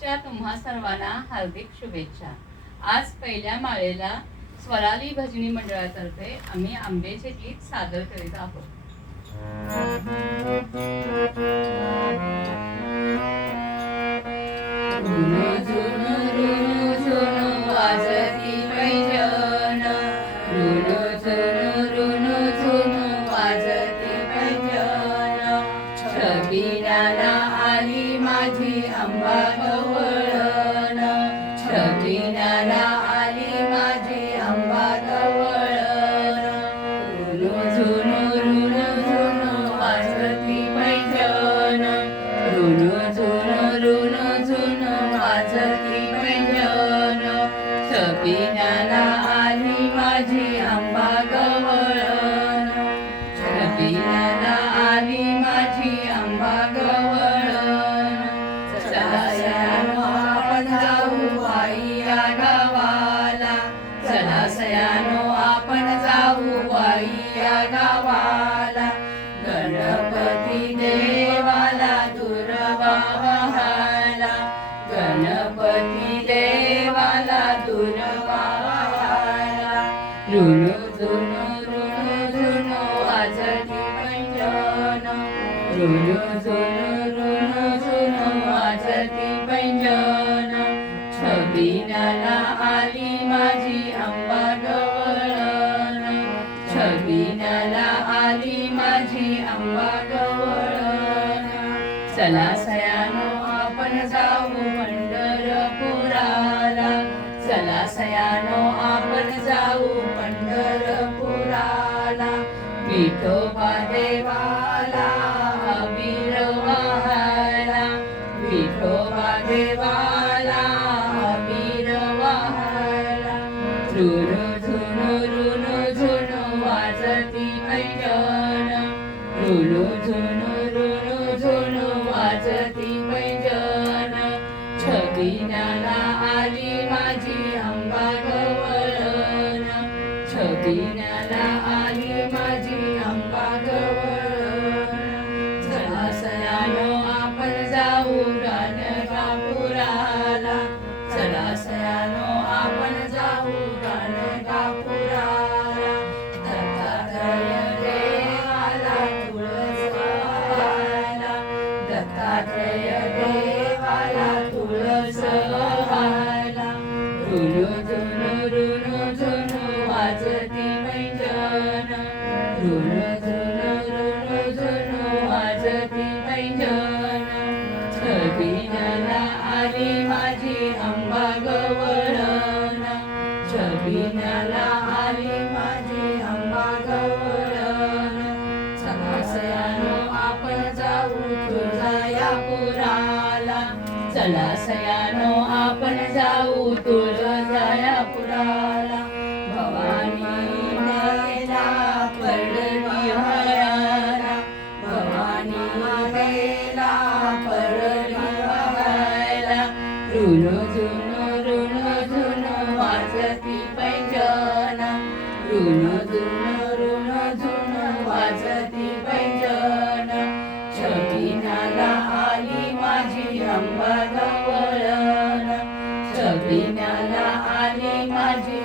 गणेशोत्सवाच्या तुम्हा सर्वांना हार्दिक शुभेच्छा। आज पहिल्या माळेला स्वराली भजनी मंडळातर्फे आम्ही आंब्याचे गीत सादर करीत आहोत। रुनु झुनु रुनु झुनु वाजती पैंजण, रुनु झुनु रुनु झुनु वाजती पैंजण। छबिनाला आली माझी अंबा गवळण, छबिनाला आली माझी अंबा गवळण। रुनु झुनु वाजती पैंजण, रुनु झुनु वाजती पैंजण। छबिनाला आली माझी अंबा गवळण, छबिनाला आली माझी अंबा गवळण। चला सयानो आपण जाऊ वाई या गावाला, चला सयानो आपण जाऊ वाई या गावाला। गणपती देवाला दुर्वा वहायला, गणपती देवाला दुर्वा वहायला। रुनु झुनु वाजती पैंजण, रुनु झुनु वाजती पैंजण। छबिनाला आली माझी अंबा गवळण, छबिनाला आली माझी अंबा गवळण। चला सयानो आपण जाऊ पंढरपुराला, चला सयानो आपण जाऊ पंढरपुराला। विठोबा देवाला अबीर वहायला, विठोबा देवाला अबीर वहायला। रुनु झुनु वाजती पैंजण, रुनु झुनु वाजती पैंजण। छबिनाला आली माझी अंबा गवळण, छबिनाला आली माझी अंबा गवळण। चला सयानो आपण जाऊ गाणगापुराला, चला सयानो आपण जाऊ गाणगापुराला। दत्तात्रय देवाला तुळस वहायला, दत्तात्रय देवाला तुळस वहायला। रुनु झुनु वाजती पैंजण, रुनु झुनु वाजती पैंजण। छबिनाला आली माझी अंबा गवळण, छबिनाला आली माझी अंबा गवळण। चला सयानो आपण जाऊ तुळजापुराला, चला सयानो आपण जाऊ तुळजापुराला। भवानी देला पडली वहायला, भवानी देला पडली वहायला। रुनु झुनु वाजती पैंजण, रुनु झुनु वाजती पैंजण। छबिनाला आली माझी अंबा गवळण, छबिनाला आली माझी